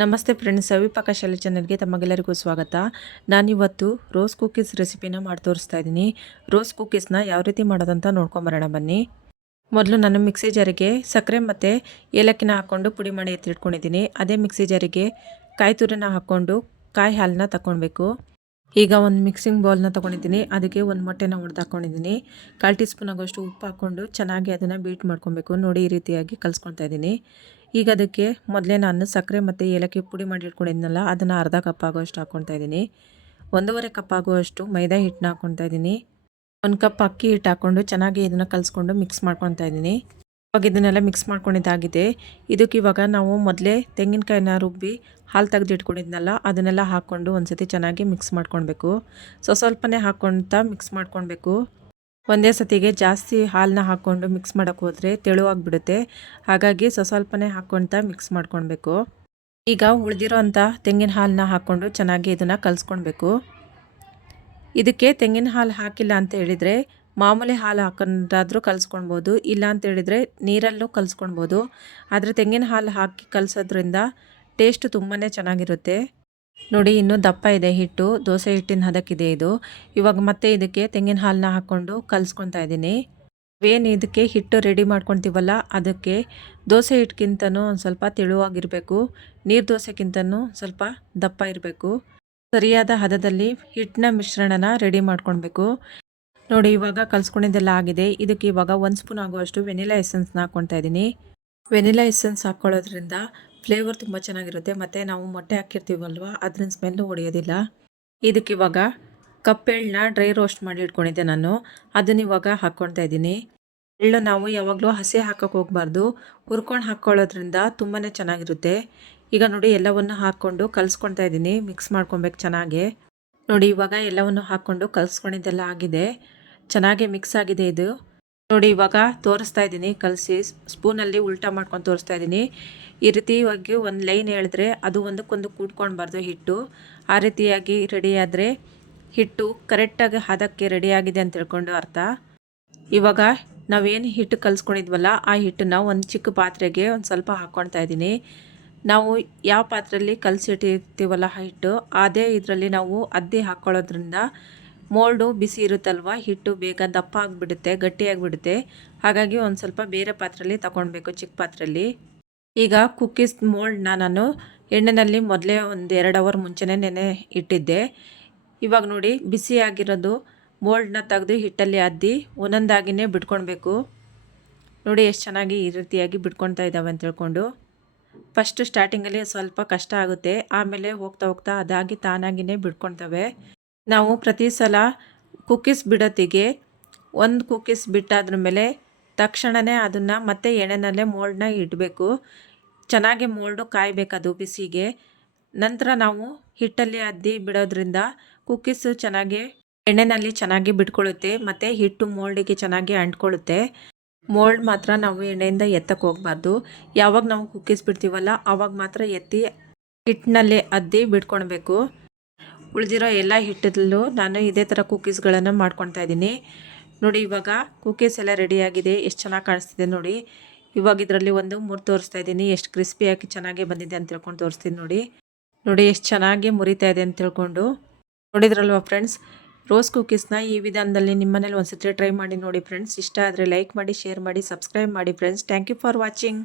ನಮಸ್ತೆ ಫ್ರೆಂಡ್ಸ್, ಸವಿಪಾಕ ಶಾಲೆ ಚಾನಲ್ಗೆ ತಮಗೆಲ್ಲರಿಗೂ ಸ್ವಾಗತ. ನಾನಿವತ್ತು ರೋಸ್ ಕುಕ್ಕೀಸ್ ರೆಸಿಪಿನ ಮಾಡಿ ತೋರಿಸ್ತಾ ಇದ್ದೀನಿ. ರೋಸ್ ಕುಕ್ಕೀಸ್ನ ಯಾವ ರೀತಿ ಮಾಡೋದಂತ ನೋಡ್ಕೊಂಬರೋಣ ಬನ್ನಿ. ಮೊದಲು ನಾನು ಮಿಕ್ಸಿ ಜಾರಿಗೆ ಸಕ್ಕರೆ ಮತ್ತು ಏಲಕ್ಕಿನ ಹಾಕ್ಕೊಂಡು ಪುಡಿ ಮಾಡಿ ಎತ್ತಿಟ್ಕೊಂಡಿದ್ದೀನಿ. ಅದೇ ಮಿಕ್ಸಿ ಜಾರಿಗೆ ಕಾಯಿ ತುರಿನ ಹಾಕ್ಕೊಂಡು ಕಾಯಿ ಹಾಲನ್ನ ತಗೊಳ್ಬೇಕು. ಈಗ ಒಂದು ಮಿಕ್ಸಿಂಗ್ ಬೌಲ್ನ ತೊಗೊಂಡಿದ್ದೀನಿ. ಅದಕ್ಕೆ ಒಂದು ಮೊಟ್ಟೆನ ಹೊಡೆದು ಹಾಕ್ಕೊಂಡಿದ್ದೀನಿ. 1/4 ಟೀ ಸ್ಪೂನ್ ಆಗೋಷ್ಟು ಉಪ್ಪು ಹಾಕ್ಕೊಂಡು ಚೆನ್ನಾಗಿ ಅದನ್ನು ಬೀಟ್ ಮಾಡ್ಕೊಬೇಕು. ನೋಡಿ, ಈ ರೀತಿಯಾಗಿ ಕಲಿಸ್ಕೊಳ್ತಾ ಇದ್ದೀನಿ. ಈಗ ಅದಕ್ಕೆ ಮೊದಲೇ ನಾನು ಸಕ್ಕರೆ ಮತ್ತು ಏಲಕ್ಕಿ ಪುಡಿ ಮಾಡಿ ಇಟ್ಕೊಂಡಿದ್ನಲ್ಲ, ಅದನ್ನು ಅರ್ಧ ಕಪ್ ಆಗೋಷ್ಟು ಹಾಕ್ಕೊಳ್ತಾ ಇದ್ದೀನಿ. 1.5 ಕಪ್ ಆಗುವಷ್ಟು ಮೈದಾ ಹಿಟ್ಟನ್ನ ಹಾಕ್ಕೊಳ್ತಾ ಇದ್ದೀನಿ. 1 ಕಪ್ ಅಕ್ಕಿ ಹಿಟ್ಟು ಹಾಕ್ಕೊಂಡು ಚೆನ್ನಾಗಿ ಇದನ್ನು ಕಲಿಸ್ಕೊಂಡು ಮಿಕ್ಸ್ ಮಾಡ್ಕೊಳ್ತಾ ಇದ್ದೀನಿ. ಇವಾಗ ಇದನ್ನೆಲ್ಲ ಮಿಕ್ಸ್ ಮಾಡ್ಕೊಂಡಿದ್ದಾಗಿದೆ. ಇದಕ್ಕೆ ಇವಾಗ ನಾವು ಮೊದಲೇ ತೆಂಗಿನಕಾಯಿನ ರುಬ್ಬಿ ಹಾಲು ತೆಗೆದು ಇಟ್ಕೊಂಡಿದ್ನಲ್ಲ, ಅದನ್ನೆಲ್ಲ ಹಾಕ್ಕೊಂಡು ಒಂದ್ಸತಿ ಚೆನ್ನಾಗಿ ಮಿಕ್ಸ್ ಮಾಡ್ಕೊಳ್ಬೇಕು. ಸ್ವಲ್ಪನೇ ಹಾಕ್ಕೊಳ್ತಾ ಮಿಕ್ಸ್ ಮಾಡ್ಕೊಳ್ಬೇಕು. ಒಂದೇ ಸತಿಗೆ ಜಾಸ್ತಿ ಹಾಲನ್ನ ಹಾಕ್ಕೊಂಡು ಮಿಕ್ಸ್ ಮಾಡೋಕ್ಕೆ ಹೋದರೆ ತೆಳುವಾಗಿಬಿಡುತ್ತೆ. ಹಾಗಾಗಿ ಸ್ವಲ್ಪನೇ ಹಾಕ್ಕೊಳ್ತಾ ಮಿಕ್ಸ್ ಮಾಡ್ಕೊಳ್ಬೇಕು. ಈಗ ಉಳಿದಿರೋ ಅಂಥ ತೆಂಗಿನ ಹಾಲನ್ನ ಹಾಕ್ಕೊಂಡು ಚೆನ್ನಾಗಿ ಇದನ್ನು ಕಲಿಸ್ಕೊಳ್ಬೇಕು. ಇದಕ್ಕೆ ತೆಂಗಿನ ಹಾಲು ಹಾಕಿಲ್ಲ ಅಂತ ಹೇಳಿದರೆ ಮಾಮೂಲಿ ಹಾಲು ಹಾಕೊಂಡಾದರೂ ಕಲಿಸ್ಕೊಳ್ಬೋದು, ಇಲ್ಲ ಅಂತ ಹೇಳಿದರೆ ನೀರಲ್ಲೂ ಕಲಿಸ್ಕೊಳ್ಬೋದು. ಆದರೆ ತೆಂಗಿನ ಹಾಲು ಹಾಕಿ ಕಲಿಸೋದ್ರಿಂದ ಟೇಸ್ಟ್ ತುಂಬಾ ಚೆನ್ನಾಗಿರುತ್ತೆ. ನೋಡಿ, ಇನ್ನೂ ದಪ್ಪ ಇದೆ ಹಿಟ್ಟು, ದೋಸೆ ಹಿಟ್ಟಿನ ಹದಕ್ಕಿದೆ ಇದು. ಇವಾಗ ಮತ್ತೆ ಇದಕ್ಕೆ ತೆಂಗಿನ ಹಾಲನ್ನ ಹಾಕ್ಕೊಂಡು ಕಲಿಸ್ಕೊತಾ ಇದ್ದೀನಿ. ಏನು ಇದಕ್ಕೆ ಹಿಟ್ಟು ರೆಡಿ ಮಾಡ್ಕೊತೀವಲ್ಲ, ಅದಕ್ಕೆ ದೋಸೆ ಹಿಟ್ಟಿಗಿಂತನೂ ಒಂದು ಸ್ವಲ್ಪ ತೆಳುವಾಗಿರಬೇಕು, ನೀರು ದೋಸೆಗಿಂತನೂ ಸ್ವಲ್ಪ ದಪ್ಪ ಇರಬೇಕು. ಸರಿಯಾದ ಹದದಲ್ಲಿ ಹಿಟ್ಟಿನ ಮಿಶ್ರಣನ ರೆಡಿ ಮಾಡ್ಕೊಳ್ಬೇಕು. ನೋಡಿ, ಇವಾಗ ಕಲಿಸ್ಕೊಂಡಿದ್ದೆಲ್ಲ ಆಗಿದೆ. ಇದಕ್ಕೆ ಇವಾಗ 1 ಸ್ಪೂನ್ ಆಗುವಷ್ಟು ವೆನಿಲಾ ಎಸೆನ್ಸ್ನ ಹಾಕ್ಕೊಳ್ತಾ ಇದ್ದೀನಿ. ವೆನಿಲಾ ಎಸೆನ್ಸ್ ಹಾಕ್ಕೊಳ್ಳೋದ್ರಿಂದ ಫ್ಲೇವರ್ ತುಂಬ ಚೆನ್ನಾಗಿರುತ್ತೆ ಮತ್ತು ನಾವು ಮೊಟ್ಟೆ ಹಾಕಿರ್ತೀವಲ್ವ, ಅದ್ರ ಸ್ಮೆಲ್ಲು ಹೊಡೆಯೋದಿಲ್ಲ. ಇದಕ್ಕೆ ಇವಾಗ ಕಪ್ ಎಳ್ಳನ್ನ ಡ್ರೈ ರೋಸ್ಟ್ ಮಾಡಿ ಇಟ್ಕೊಂಡಿದ್ದೆ ನಾನು, ಅದನ್ನ ಇವಾಗ ಹಾಕ್ಕೊಳ್ತಾ ಇದ್ದೀನಿ. ಎಳ್ಳು ನಾವು ಯಾವಾಗಲೂ ಹಸಿ ಹಾಕೋಕೆ ಹೋಗಬಾರ್ದು, ಹುರ್ಕೊಂಡು ಹಾಕ್ಕೊಳ್ಳೋದ್ರಿಂದ ತುಂಬಾ ಚೆನ್ನಾಗಿರುತ್ತೆ. ಈಗ ನೋಡಿ, ಎಲ್ಲವನ್ನು ಹಾಕ್ಕೊಂಡು ಕಲಿಸ್ಕೊಳ್ತಾ ಇದ್ದೀನಿ. ಮಿಕ್ಸ್ ಮಾಡ್ಕೊಬೇಕು ಚೆನ್ನಾಗಿ. ನೋಡಿ, ಇವಾಗ ಎಲ್ಲವನ್ನು ಹಾಕ್ಕೊಂಡು ಕಲಿಸ್ಕೊಂಡಿದ್ದೆಲ್ಲ ಆಗಿದೆ, ಚೆನ್ನಾಗಿ ಮಿಕ್ಸ್ ಆಗಿದೆ ಇದು. ನೋಡಿ, ಇವಾಗ ತೋರಿಸ್ತಾ ಇದ್ದೀನಿ ಕಲಸಿ, ಸ್ಪೂನಲ್ಲಿ ಉಲ್ಟಾ ಮಾಡ್ಕೊಂಡು ತೋರಿಸ್ತಾ ಇದ್ದೀನಿ. ಈ ರೀತಿಯಾಗಿ ಒಂದು ಲೈನ್ ಹೇಳಿದ್ರೆ ಅದು ಒಂದಕ್ಕೊಂದು ಕೂಡ್ಕೊಳ್ಬಾರ್ದು ಹಿಟ್ಟು. ಆ ರೀತಿಯಾಗಿ ರೆಡಿಯಾದರೆ ಹಿಟ್ಟು ಕರೆಕ್ಟಾಗಿ ಹದಕ್ಕೆ ರೆಡಿಯಾಗಿದೆ ಅಂತ ತಿಳ್ಕೊಂಡು ಅರ್ಥ. ಇವಾಗ ನಾವೇನು ಹಿಟ್ಟು ಕಲಿಸ್ಕೊಂಡಿದ್ವಲ್ಲ, ಆ ಹಿಟ್ಟನ್ನ ಒಂದು ಚಿಕ್ಕ ಪಾತ್ರೆಗೆ ಒಂದು ಸ್ವಲ್ಪ ಹಾಕ್ಕೊಳ್ತಾ ಇದ್ದೀನಿ. ನಾವು ಯಾವ ಪಾತ್ರೆಯಲ್ಲಿ ಕಲಸಿಟ್ಟಿರ್ತೀವಲ್ಲ ಹಿಟ್ಟು, ಅದೇ ಇದರಲ್ಲಿ ನಾವು ಅದ್ದಿ ಹಾಕ್ಕೊಳ್ಳೋದ್ರಿಂದ ಮೋಲ್ಡು ಬಿಸಿ ಇರುತ್ತಲ್ವ, ಹಿಟ್ಟು ಬೇಗ ದಪ್ಪ ಆಗಿಬಿಡುತ್ತೆ, ಗಟ್ಟಿಯಾಗಿಬಿಡುತ್ತೆ. ಹಾಗಾಗಿ ಒಂದು ಸ್ವಲ್ಪ ಬೇರೆ ಪಾತ್ರೆಯಲ್ಲಿ ತಗೊಳ್ಬೇಕು, ಚಿಕ್ಕ ಪಾತ್ರೆಯಲ್ಲಿ. ಈಗ ಕುಕ್ಕೀಸ್ ಮೋಲ್ಡ್ನ ನಾನು ಎಣ್ಣೆಯಲ್ಲಿ ಮೊದಲೇ ಒಂದು 2 ಅವರ್ ಮುಂಚೆನೇ ನೆನೆ ಇಟ್ಟಿದ್ದೆ. ಇವಾಗ ನೋಡಿ, ಬಿಸಿಯಾಗಿರೋದು ಮೋಲ್ಡ್ನ ತೆಗೆದು ಹಿಟ್ಟಲ್ಲಿ ಅದ್ದಿ ಒಂದೊಂದಾಗಿಯೇ ಬಿಟ್ಕೊಳ್ಬೇಕು. ನೋಡಿ ಎಷ್ಟು ಚೆನ್ನಾಗಿ ಈ ರೀತಿಯಾಗಿ ಬಿಟ್ಕೊಳ್ತಾ ಇದ್ದಾವೆ ಅಂತ ಹೇಳ್ಕೊಂಡು. ಫಸ್ಟು ಸ್ಟಾರ್ಟಿಂಗಲ್ಲಿ ಸ್ವಲ್ಪ ಕಷ್ಟ ಆಗುತ್ತೆ, ಆಮೇಲೆ ಹೋಗ್ತಾ ಹೋಗ್ತಾ ಅದಾಗಿ ತಾನಾಗಿಯೇ ಬಿಟ್ಕೊಳ್ತವೆ. ನಾವು ಪ್ರತಿ ಸಲ ಕುಕ್ಕೀಸ್ ಬಿಡೋತ್ತಿಗೆ ಒಂದು ಕುಕ್ಕೀಸ್ ಬಿಟ್ಟಾದ್ರ ಮೇಲೆ ತಕ್ಷಣವೇ ಅದನ್ನು ಮತ್ತೆ ಎಣ್ಣೆನಲ್ಲೇ ಮೋಲ್ಡನ್ನ ಇಡಬೇಕು. ಚೆನ್ನಾಗಿ ಮೋಲ್ಡು ಕಾಯಬೇಕದು ಬಿಸಿಗೆ. ನಂತರ ನಾವು ಹಿಟ್ಟಲ್ಲಿ ಅದ್ದಿ ಬಿಡೋದ್ರಿಂದ ಕುಕ್ಕೀಸು ಚೆನ್ನಾಗಿ ಎಣ್ಣೆನಲ್ಲಿ ಚೆನ್ನಾಗಿ ಬಿಟ್ಕೊಳ್ಳುತ್ತೆ ಮತ್ತು ಹಿಟ್ಟು ಮೋಲ್ಡಿಗೆ ಚೆನ್ನಾಗಿ ಅಂಟ್ಕೊಳ್ಳುತ್ತೆ. ಮೋಲ್ಡ್ ಮಾತ್ರ ನಾವು ಎಣ್ಣೆಯಿಂದ ಎತ್ತಕ್ಕೆ ಹೋಗಬಾರ್ದು. ಯಾವಾಗ ನಾವು ಕುಕ್ಕೀಸ್ ಬಿಡ್ತೀವಲ್ಲ, ಆವಾಗ ಮಾತ್ರ ಎತ್ತಿ ಹಿಟ್ಟಿನಲ್ಲೇ ಅದ್ದಿ ಬಿಟ್ಕೊಳ್ಬೇಕು. ಉಳಿದಿರೋ ಎಲ್ಲ ಹಿಟ್ಟಲ್ಲೂ ನಾನು ಇದೇ ಥರ ಕುಕ್ಕೀಸ್ಗಳನ್ನು ಮಾಡ್ಕೊಳ್ತಾ ಇದ್ದೀನಿ. ನೋಡಿ, ಇವಾಗ ಕುಕ್ಕೀಸ್ ಎಲ್ಲ ರೆಡಿಯಾಗಿದೆ, ಎಷ್ಟು ಚೆನ್ನಾಗಿ ಕಾಣಿಸ್ತಿದೆ ನೋಡಿ. ಇವಾಗ ಇದರಲ್ಲಿ ಒಂದು ಮುರಿದು ತೋರಿಸ್ತಾ ಇದ್ದೀನಿ, ಎಷ್ಟು ಕ್ರಿಸ್ಪಿಯಾಗಿ ಚೆನ್ನಾಗಿ ಬಂದಿದೆ ಅಂತ ತಿಳ್ಕೊಂಡು ತೋರಿಸ್ತೀನಿ. ನೋಡಿ ನೋಡಿ ಎಷ್ಟು ಚೆನ್ನಾಗಿ ಮುರಿತಾ ಇದೆ ಅಂತ ತಿಳ್ಕೊಂಡು. ನೋಡಿದ್ರಲ್ವ ಫ್ರೆಂಡ್ಸ್, ರೋಸ್ ಕುಕ್ಕೀಸ್ನ ಈ ವಿಧಾನದಲ್ಲಿ ನಿಮ್ಮನೇಲಿ ಒಂದ್ಸತಿ ಟ್ರೈ ಮಾಡಿ ನೋಡಿ ಫ್ರೆಂಡ್ಸ್. ಇಷ್ಟ ಆದರೆ ಲೈಕ್ ಮಾಡಿ, ಶೇರ್ ಮಾಡಿ, ಸಬ್ಸ್ಕ್ರೈಬ್ ಮಾಡಿ friends. Thank you for watching.